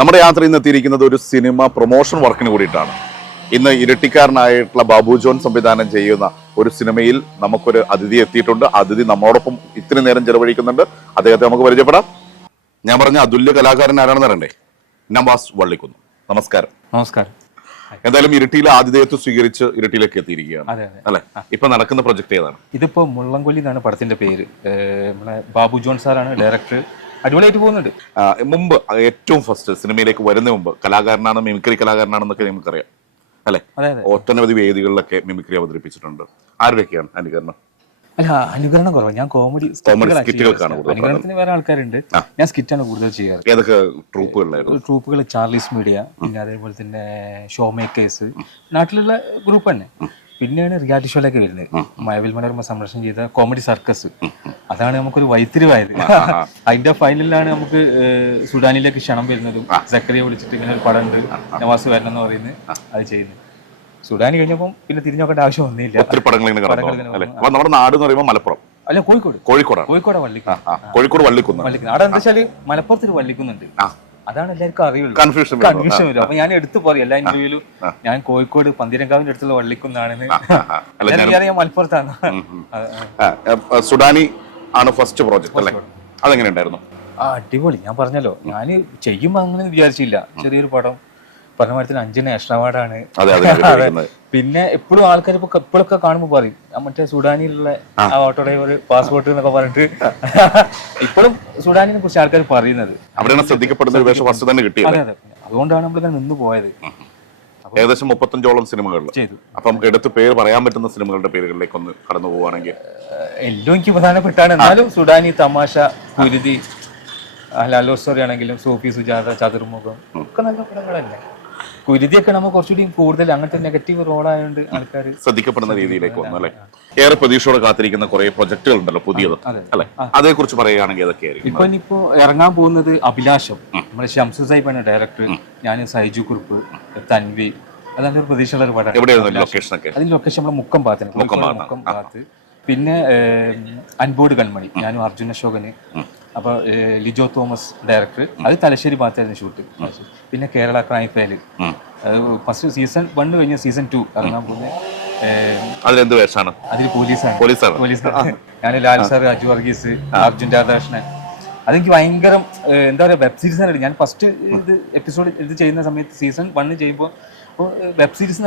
നമ്മുടെ യാത്ര ഇന്ന് എത്തിയിരിക്കുന്നത് ഒരു സിനിമ പ്രൊമോഷൻ വർക്കിന് കൂടിയിട്ടാണ്. ഇന്ന് ഇരട്ടിക്കാരനായിട്ടുള്ള ബാബു ജോൺ സംവിധാനം ചെയ്യുന്ന ഒരു സിനിമയിൽ നമുക്കൊരു അതിഥി എത്തിയിട്ടുണ്ട്. അതിഥി നമ്മോടൊപ്പം ഇത്തിരി നേരം ചെലവഴിക്കുന്നുണ്ട്. അദ്ദേഹത്തെ നമുക്ക് പരിചയപ്പെടാം. ഞാൻ പറഞ്ഞ അതുല്യ കലാകാരൻ ആരാണെന്ന് അറിയണ്ടേ? നവാസ് വള്ളിക്കുന്ന്. നമസ്കാരം. നമസ്കാരം. എന്തായാലും ഇരട്ടിയിലെ ആതിഥേയത്വം സ്വീകരിച്ച് ഇരട്ടിയിലേക്ക് എത്തിയിരിക്കുകയാണ് അല്ലെ? ഇപ്പൊ നടക്കുന്ന പ്രൊജക്ട് ഏതാണ്? ഇതിപ്പോ മുള്ളംകൊല്ലി എന്നാണ് പടത്തിന്റെ പേര്. നമ്മളെ ബാബു ജോൺ സാറാണ് ഡയറക്ടർ. അടിപൊളിയായിട്ട് പോകുന്നുണ്ട്. മുമ്പ് ഏറ്റവും ഫസ്റ്റ് സിനിമയിലേക്ക് വരുന്ന മുമ്പ് കലാകാരനാണ്, മിമിക്രി കലാകാരനാണെന്നൊക്കെ നമുക്കറിയാം അല്ലെ? ഒട്ടനവധി വേദികളിലൊക്കെ മിമിക്രി അവതരിപ്പിച്ചിട്ടുണ്ട്. ആരുടെയൊക്കെയാണ് അനുകരണം? അല്ല, അനുകരണം കുറവ്. ഞാൻ കോമഡി സ്കിറ്റുകൾക്കാണ്. അനുകരണത്തിന് വേറെ ആൾക്കാരുണ്ട്. ഞാൻ സ്കിറ്റാണ് കൂടുതൽ ചെയ്യാറ്. ഏതൊക്കെ ട്രൂപ്പുകളിലായിരുന്നു? ട്രൂപ്പുകൾ ചാർലീസ് മീഡിയ, പിന്നെ അതേപോലെ തന്നെ ഷോ മേക്കേഴ്സ്, നാട്ടിലുള്ള ഗ്രൂപ്പ് തന്നെ. പിന്നെയാണ് റിയാലിറ്റി ഷോയിലേക്ക് വരുന്നത്. മഴവിൽ മനോരമ സംരക്ഷണം ചെയ്ത കോമഡി സർക്കസ്. അതാണ് നമുക്കൊരു വൈത്തിരിവായത്. അതിന്റെ ഫൈനലിലാണ് നമുക്ക് സുഡാനിലേക്ക് ക്ഷണം വരുന്നതും സക്കറിയെ വിളിച്ചിട്ട് ഇങ്ങനെ ഒരു പടം ഉണ്ട്, നവാസ് വരണം എന്ന് പറയുന്നത്, അത് ചെയ്യുന്നത്. സുഡാനി കഴിഞ്ഞപ്പോൾ പിന്നെ തിരിഞ്ഞു നോക്കേണ്ട ആവശ്യം ഒന്നുമില്ല. ഒത്തിരി പടങ്ങൾ നമ്മുടെ നാട് എന്ന് പറയുമ്പോൾ മലപ്പുറം അല്ല, കോഴിക്കോട് വള്ളിക്കുന്ന്. അവിടെ എന്താ വെച്ചാല് മലപ്പുറത്തൊരു വള്ളിക്കുന്നുണ്ട്. അതാണ് എല്ലാവർക്കും അറിയുള്ളൂ. കൺഫ്യൂഷൻ വരും. അപ്പൊ ഞാൻ എടുത്തു പറയും എല്ലാ ഇന്റർവ്യൂലും, ഞാൻ കോഴിക്കോട് പന്തീരങ്കാവിന്റെ അടുത്തുള്ള വള്ളിക്കുന്നാണെന്ന്. ഞാൻ മലപ്പുറത്താണ്. സുഡാനി ആണ് ഫസ്റ്റ് പ്രോജക്ട് അല്ലേ? അതെങ്ങനെ ഉണ്ടായിരുന്നു? അടിപൊളി. ഞാൻ പറഞ്ഞല്ലോ, ഞാൻ ചെയ്യുമ്പോ അങ്ങനെ വിചാരിച്ചില്ല. ചെറിയൊരു പടം പറഞ്ഞ മാറ്റത്തിന് 5 നാഷണൽ അവാർഡാണ്. പിന്നെ എപ്പോഴും ആൾക്കാർ ഇപ്പോഴൊക്കെ കാണുമ്പോൾ പറയും മറ്റേ സുഡാനിയിലുള്ള ഓട്ടോ ഡ്രൈവർ പാസ്പോർട്ട് എന്നൊക്കെ പറഞ്ഞിട്ട് ഇപ്പോഴും സുഡാനിനെ കുറിച്ച് ആൾക്കാർ പറയുന്നത്. അതുകൊണ്ടാണ് നമ്മളിങ്ങനെ നിന്ന് പോയത്. ഏകദേശം 35ഓളം സിനിമകൾ ചെയ്തു. അപ്പം എടുത്ത് പേര് പറയാൻ പറ്റുന്ന സിനിമകളുടെ പേരുകളിലേക്ക് ഒന്ന് കടന്നു പോവുകയാണെങ്കിൽ? എല്ലാം എനിക്ക് പ്രധാനപ്പെട്ടാണ്. എന്നാലും സുഡാനി, തമാശ, കുരുതി, ലാലോ സ്റ്റോറി ആണെങ്കിലും, സോഫി സുജാത, ചതുർമുഖം ഒക്കെ നല്ല പടങ്ങളല്ലേ. കുരുതിയൊക്കെ നമ്മൾ കുറച്ചുകൂടി കൂടുതൽ അങ്ങനത്തെ നെഗറ്റീവ് റോളായതുകൊണ്ട് ആൾക്കാർ ശ്രദ്ധിക്കപ്പെടുന്ന രീതിയിലേക്ക് വന്നു അല്ലെ? ഏറെ പ്രതീക്ഷയോടെ കാത്തിരിക്കുന്ന കുറെ പ്രൊജക്ടുകൾ ഉണ്ടല്ലോ പുതിയത് അല്ലെ? അതേ കുറിച്ച് പറയുകയാണെങ്കിൽ ഏതൊക്കെയായിരിക്കും? ഇപ്പൊ നമ്മള് പോകുന്നത് അഭിലാഷം. നമ്മുടെ ഷംസു സാഹിബാണ് ഡയറക്ടർ. ഞാൻ സൈജു കുറുപ്പ്, തൻവി. അത് നല്ലൊരു പ്രതീക്ഷയുള്ള ഒരു പടം. എവിടെയായിരുന്നു ലൊക്കേഷൻ ഒക്കെ? അതിന് ലൊക്കേഷൻ നമ്മുടെ മുക്കം ഭാഗത്ത്. പിന്നെ അൻപോട് കൺമണി, ഞാനും അർജുന അശോകന്. അപ്പൊ ലിജോ തോമസ് ഡയറക്ടർ. അത് തലശ്ശേരി ഭാഗത്തായിരുന്നു ഷൂട്ട്. പിന്നെ Kerala crime file first season 1 കഴിഞ്ഞ സീസൺ 2 ഇറങ്ങാൻ പോകുന്നത്. അതിൽ പോലീസാണ്. ഞാൻ ലാൽ സാർ, അജു വർഗീസ്, അർജുൻ രാധാകൃഷ്ണൻ. അതെനിക്ക് ഭയങ്കര എന്താ പറയാ, വെബ് സീരീസ് ആണ്. ഞാൻ ഫസ്റ്റ് എപ്പിസോഡ് ഇത് ചെയ്യുന്ന സമയത്ത് സീസൺ 1 ചെയ്യുമ്പോൾ വെബ് സീരീസ്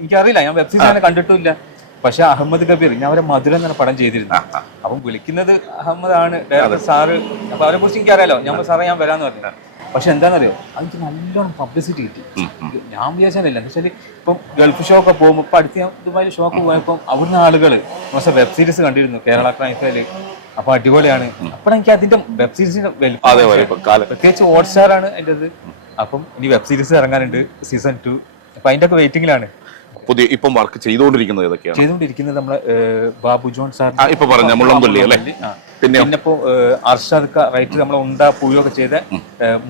എനിക്കറിയില്ല, ഞാൻ വെബ് സീരീസ് അങ്ങനെ കണ്ടിട്ടില്ല. പക്ഷെ അഹമ്മദ് കബീർ, ഞാൻ അവരെ മധുരം എന്ന പടം ചെയ്തിരുന്നു. അപ്പം വിളിക്കുന്നത് അഹമ്മദ് ആണ് ഡയറക്ടർ സാറ്. അപ്പൊ അവരെ കുറിച്ച് എനിക്കറിയാലോ. ഞാൻ സാറേ ഞാൻ വരാന്ന് പറഞ്ഞു. പക്ഷെ എന്താണെന്നറിയോ, അതിന് നല്ലോണം പബ്ലിസിറ്റി കിട്ടി. ഞാൻ വിചാരിച്ചാലില്ല. എന്താ വെച്ചാൽ ഇപ്പം ഗൾഫ് ഷോ ഒക്കെ പോകുമ്പോൾ, ഇപ്പൊ അടുത്ത് ഞാൻ ദുബായിൽ ഷോക്ക് പോയപ്പോൾ അവിടുന്ന് ആളുകൾ പക്ഷെ വെബ് സീരീസ് കണ്ടിരുന്നു, കേരള ക്രൈംഫയല്. അപ്പൊ അടിപൊളിയാണ്. അപ്പോൾ എനിക്ക് അതിന്റെ വെബ് സീരീസിന്റെ പ്രത്യേകിച്ച് ഹോട്ട്സ്റ്റാർ ആണ് അതിൻ്റെ ഇത്. അപ്പം ഇനി വെബ് സീരീസ് ഇറങ്ങാനുണ്ട് സീസൺ 2. അപ്പൊ അതിന്റെ ഒക്കെ വെയിറ്റിംഗിലാണ്. പുതിയ ഇപ്പം വർക്ക് ചെയ്തുകൊണ്ടിരിക്കുന്നത് നമ്മളെ ബാബു ജോൺ സാർ ഇപ്പൊ പറഞ്ഞ മുള്ളംകൊല്ലി അല്ലേ? പിന്നെ ഇപ്പോ അർഷാദ് റൈറ്റർ നമ്മളെ ഉണ്ടാ പൂയൊക്കെ ചെയ്ത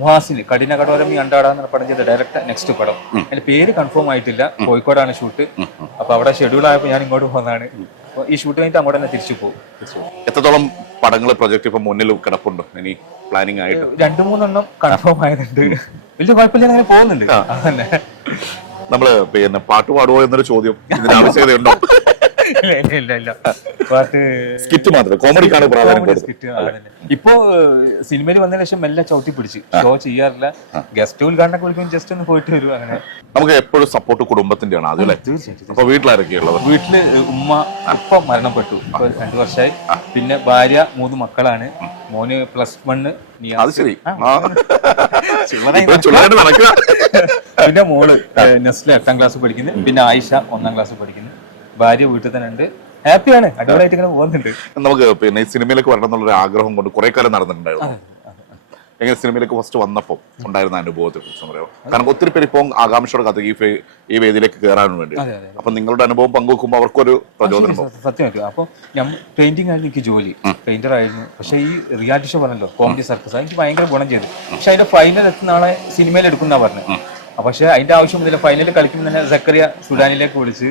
മുഹാസിന് കഠിന കടോരം അണ്ടാടാന്ന് പടം ചെയ്ത ഡയറക്ടർ നെക്സ്റ്റ് പടം. അതിന്റെ പേര് കൺഫേം ആയിട്ടില്ല. കോഴിക്കോടാണ് ഷൂട്ട്. അപ്പൊ അവിടെ ഷെഡ്യൂൾ ആയപ്പോൾ ഞാൻ ഇങ്ങോട്ട് പോകുന്നതാണ്. ഈ ഷൂട്ട് കഴിഞ്ഞിട്ട് അങ്ങോട്ട് തന്നെ തിരിച്ചു പോകും. എത്രത്തോളം പടങ്ങൾ പ്രൊജക്ട് ഇപ്പൊ മുന്നിൽ കിടപ്പുണ്ട്? ഇനി പ്ലാനിങ് ആയിട്ട് 2-3 കൺഫേം ആയതുണ്ട്. വലിയ കുഴപ്പമില്ല, അങ്ങനെ പോകുന്നുണ്ട്. അതന്നെ. നമ്മള് പിന്നെ പാട്ട് പാടുവോ എന്നൊരു ചോദ്യം ഇതിന് ആവശ്യകതയുണ്ടോ? സ്കിറ്റ് മാത്രം, കോമഡിക്കാണ് പ്രാധാന്യം. ഇപ്പോ സിനിമയിൽ വന്നതിന് ശേഷം എല്ലാം ചവിട്ടി പിടിച്ച് ഷോ ചെയ്യാറില്ല. ഗസ്റ്റ് ഉദ്ഘാടനം വിളിക്കും, ജസ്റ്റ് ഒന്ന് പോയിട്ട് വരും. അങ്ങനെ നമുക്ക് എപ്പോഴും സപ്പോർട്ട് കുടുംബത്തിന്റെയാണ് അത് അല്ലേ? തീർച്ചയായിട്ടും. അപ്പൊ വീട്ടിലാരൊക്കെയുള്ളത്? വീട്ടില് ഉപ്പ മരണപ്പെട്ടു 2 വർഷമായി. പിന്നെ ഭാര്യ, 3 മക്കളാണ്. മോന് +1. അത് ശരി. പിന്നെ മോള് നെസ്ലെ 8ാം ക്ലാസ് പഠിക്കുന്നു. പിന്നെ ആയിഷ 1ാം ക്ലാസ് പഠിക്കുന്നു. ഭാര്യ വീട്ടിൽ തന്നെ ഉണ്ട്. ഹാപ്പിയാണ്, അടിപൊളിയായിട്ട് ഇങ്ങനെ പോകുന്നുണ്ട്. നമുക്ക് പിന്നെ ഈ സിനിമയിലേക്ക് വരണം എന്നുള്ള ആഗ്രഹം കൊണ്ട് കുറെ കാലം നടന്നിട്ടുണ്ടായിരുന്നു. എങ്ങനെ സിനിമയിലേക്ക് ഫസ്റ്റ് വന്നപ്പോൾ ഉണ്ടായിരുന്ന അനുഭവത്തെ കുറിച്ച് പറയാം? കാരണം ഒത്തിരി പേര് ഇപ്പോൾ ആകാംക്ഷയോടെ കഥ ഈ വേദിയിലേക്ക് കയറാൻ വേണ്ടി. അപ്പൊ നിങ്ങളുടെ അനുഭവം പങ്കുവെക്കുമ്പോൾ അവർക്കൊരു പ്രചോദനം. സത്യമായിട്ടും. അപ്പൊ ഞാൻ പെയിന്റിംഗ് ആയിരുന്നു എനിക്ക് ജോലി, പെയിന്റർ ആയിരുന്നു. പക്ഷെ ഈ റിയാലിറ്റി ഷോ പറഞ്ഞല്ലോ, കോമഡി സർക്കസ്, എനിക്ക് ഭയങ്കര ഗുണം ചെയ്തു. പക്ഷെ അതിന്റെ ഫൈനൽ എത്തുന്ന നാളെ സിനിമയിൽ എടുക്കുന്ന പറഞ്ഞത്. പക്ഷെ അതിന്റെ ആവശ്യമൊന്നുമില്ല. ഫൈനലിൽ കളിക്കുമ്പോൾ തന്നെ സക്കറിയ സുഡാനിലേക്ക് വിളിച്ച്.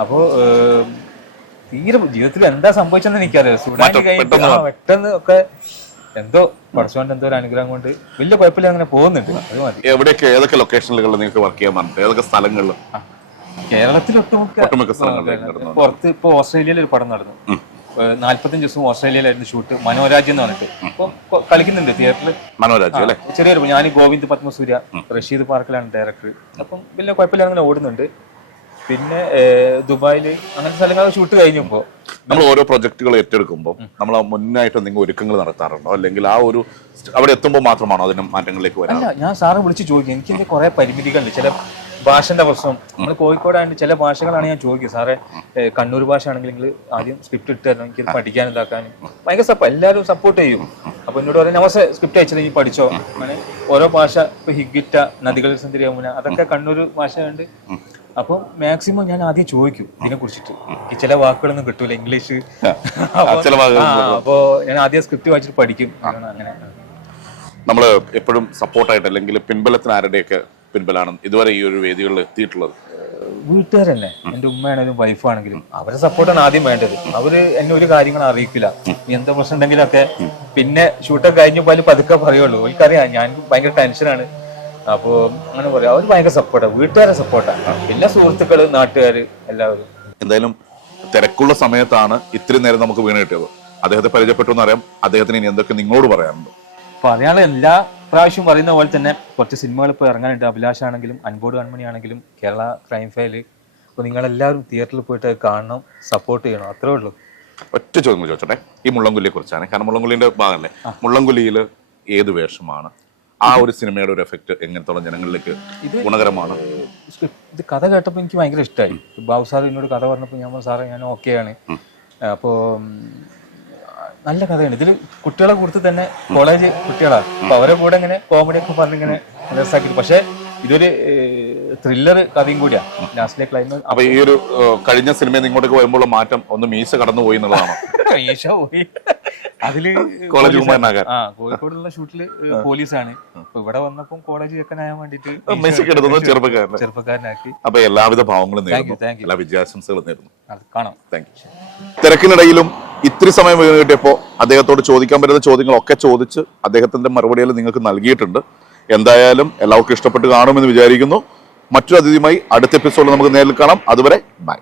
അപ്പോ തീരെ ജീവിതത്തിൽ എന്താ സംഭവിച്ചെന്ന് എനിക്കറിയാം. സുഡാനി കഴിഞ്ഞിട്ട് പെട്ടെന്ന് ഒക്കെ എന്തോ പടച്ചോന്റെ എന്തോ ഒരു അനുഗ്രഹം കൊണ്ട് വലിയ കുഴപ്പമില്ല അങ്ങനെ പോകുന്നുണ്ട്. അത് മതി. എവിടെയൊക്കെ ഏതൊക്കെ ലൊക്കേഷനുകളിൽ നിങ്ങൾക്ക് വർക്ക് ചെയ്യാൻ പറഞ്ഞിട്ട് ഏതൊക്കെ സ്ഥലങ്ങളിൽ? കേരളത്തിൽ ഒട്ടുമിക്ക സ്ഥലങ്ങളിലേക്ക് നടന്നു. പുറത്ത് ഇപ്പൊ ഓസ്ട്രേലിയയിൽ ഒരു പടം നടന്നു. 45 ദിവസം ഓസ്ട്രേലിയയിലായിരുന്നു ഷൂട്ട്. മനോരാജ്യം എന്ന് പറഞ്ഞിട്ട് ഇപ്പൊ കളിക്കുന്നുണ്ട് തിയേറ്ററിൽ. മനോരാജ്യം അല്ലേ? ചെറിയൊരു ഞാൻ ഗോവിന്ദ് പത്മസൂര്യ, റഷീദ് പാർക്കിലാണ് ഡയറക്ടർ. അപ്പം വലിയ കുഴപ്പമില്ല അങ്ങനെ ഓടുന്നുണ്ട്. പിന്നെ ദുബായില് അങ്ങനത്തെ സ്ഥലങ്ങളിൽ ഷൂട്ട് കഴിഞ്ഞപ്പോ നമ്മൾ ഓരോ പ്രൊജക്ടുകൾ ഏറ്റെടുക്കുമ്പോൾ നമ്മൾ മുന്നായിട്ട് എന്തെങ്കിലും ഒരുക്കങ്ങൾ നടത്താറുണ്ടോ, അല്ലെങ്കിൽ ആ ഒരു അവിടെ എത്തുമ്പോൾ മാത്രമാണോ അതിന് മാറ്റങ്ങളിലേക്ക് വരാൻ? അല്ല, ഞാൻ സാറെ വിളിച്ച് ചോദിക്കും. എനിക്ക് കുറെ പരിമിതികളുണ്ട്. ചില ഭാഷന്റെ പ്രശ്നം. നമ്മൾ കോഴിക്കോടായിട്ട് ചില ഭാഷകളാണ് ഞാൻ ചോദിക്കുക. സാറേ കണ്ണൂർ ഭാഷ ആണെങ്കിൽ നിങ്ങൾ ആദ്യം സ്ക്രിപ്റ്റ് ഇട്ട് തരണം, എനിക്ക് പഠിക്കാനും ഇതാക്കാനും ഭയങ്കര എല്ലാവരും സപ്പോർട്ട് ചെയ്യും. അപ്പൊ എന്നോട് പറയാം നമ്മൾ സ്ക്രിപ്റ്റ് അയച്ചത് നീ പഠിച്ചോ. അങ്ങനെ ഓരോ ഭാഷ ഇപ്പൊ ഹിഗിറ്റ, നദികളിൽ സഞ്ചരി യമുന, അതൊക്കെ കണ്ണൂർ ഭാഷയുണ്ട്. അപ്പൊ മാക്സിമം ഞാൻ ആദ്യം ചോദിക്കും ഇതിനെ കുറിച്ചിട്ട്. ഈ ചില വാക്കുകളൊന്നും കിട്ടൂല ഇംഗ്ലീഷ്. അപ്പോ ഞാൻ ആദ്യം സ്ക്രിപ്റ്റ് വായിച്ചിട്ട് പഠിക്കും. അങ്ങനെ നമ്മൾ എപ്പോഴും സപ്പോർട്ടായിട്ട് അല്ലെങ്കിൽ പിൻബലത്തിന് ആരുടെയൊക്കെ പിൻബലാണ് ഇതുവരെ ഈ ഒരു വേദികളിൽ എത്തിയിട്ടുള്ളത്? വീട്ടുകാർ തന്നെ. എന്റെ ഉമ്മയാണെങ്കിലും വൈഫാണെങ്കിലും അവരെ സപ്പോർട്ടാണ് ആദ്യം വേണ്ടത്. അവര് എന്നെ ഒരു കാര്യങ്ങളും അറിയിക്കില്ല. എന്താ പ്രശ്നം ഉണ്ടെങ്കിലൊക്കെ പിന്നെ ഷൂട്ടൊക്കെ കഴിഞ്ഞപ്പോൾ അതിൽ പതുക്കെ പറയുള്ളൂ. എനിക്കറിയാം ഞാൻ ഭയങ്കര ടെൻഷനാണ്. അപ്പോ അങ്ങനെ പറയാം. അവർ ഭയങ്കര സപ്പോർട്ടാണ്, വീട്ടുകാരെ സപ്പോർട്ടാണ്. പിന്നെ സുഹൃത്തുക്കള്, നാട്ടുകാര് എല്ലാവരും. എന്തായാലും തിരക്കുള്ള സമയത്താണ് ഇത്രയും നേരം നമുക്ക് വീണ് കിട്ടിയത്. അദ്ദേഹത്തെ പരിചയപ്പെട്ടു എന്നറിയാം. അദ്ദേഹത്തിന് ഇനി എന്തൊക്കെ നിങ്ങളോട് പറയാനുണ്ട്? പറയാനുള്ള എല്ലാ പ്രാവശ്യവും പറയുന്ന പോലെ തന്നെ കുറച്ച് സിനിമകൾ ഇപ്പോൾ ഇറങ്ങാനുണ്ട്. അഭിലാഷ് ആണെങ്കിലും അൻപോട് കൺമണി ആണെങ്കിലും കേരള ക്രൈം ഫയല്. അപ്പോൾ നിങ്ങളെല്ലാവരും തിയേറ്ററിൽ പോയിട്ട് കാണണം, സപ്പോർട്ട് ചെയ്യണം. അത്രേ ഉള്ളൂ. ഒറ്റ ചോദ്യം ചോദിച്ചോട്ടെ, ഈ മുള്ളംകൊല്ലിയെ കുറിച്ചാണ്. കാരണം മുള്ളംകൊല്ലിന്റെ ഭാഗമല്ലേ, മുള്ളംകൊല്ലിയിൽ ഏത് വേഷമാണ്? ആ ഒരു സിനിമയുടെ ഒരു എഫക്ട് എങ്ങനത്തോളം ജനങ്ങളിലേക്ക് ഗുണകരമാണ്? ഇത് കഥ കേട്ടപ്പോൾ എനിക്ക് ഭയങ്കര ഇഷ്ടമായി. ബാബു സാർ എന്നോട് കഥ പറഞ്ഞപ്പോൾ ഞാൻ പറഞ്ഞു സാറേ ഞാൻ ഓക്കെയാണ്. അപ്പോൾ നല്ല കഥയാണ്. ഇതിൽ കുട്ടികളെ കൊടുത്ത് തന്നെ കോളേജ് കുട്ടികളാണ്. അപ്പൊ അവരെ കൂടെ ഇങ്ങനെ കോമഡിയൊക്കെ പറഞ്ഞിങ്ങനെ രസാക്കി. പക്ഷെ ഇതൊരു ത്രില്ലർ കഥയും കൂടിയാ. ലാസ്റ്റിലെ ക്ലൈമാക്സ്. അപ്പൊ ഈ ഒരു കഴിഞ്ഞ സിനിമയിൽ ഇങ്ങോട്ടേക്ക് വരുമ്പോൾ മാറ്റം ഒന്ന് മീശ കടന്നു പോയി എന്നുള്ളതാണോ? മീശ പോയി. അതില് കോളേജ് കുമാരനാകാൻ കോഴിക്കോടുള്ള ഷൂട്ടില് പോലീസാണ്. അപ്പൊ ഇവിടെ വന്നപ്പോ കോളേജ് ചെക്കനാകാൻ വേണ്ടിട്ട് ചെറുപ്പക്കാരനാക്കി. അപ്പൊ എല്ലാവിധ ഭാവങ്ങളും നേരുന്നു, എല്ലാ വിജയാശംസകളും നേരുന്നു. കാണാം. Thank you. തിരക്കിനിടയിലും ഇത്തിരി സമയം വീണ് കിട്ടിയപ്പോൾ അദ്ദേഹത്തോട് ചോദിക്കാൻ പറ്റുന്ന ചോദ്യങ്ങളൊക്കെ ചോദിച്ച് അദ്ദേഹത്തിന്റെ മറുപടികൾ നിങ്ങൾക്ക് നൽകിയിട്ടുണ്ട്. എന്തായാലും എല്ലാവർക്കും ഇഷ്ടപ്പെട്ട് കാണുമെന്ന് വിചാരിക്കുന്നു. മറ്റൊരു അതിഥിയുമായി അടുത്ത എപ്പിസോഡിൽ നമുക്ക് നേരിൽ കാണാം. അതുവരെ ബൈ.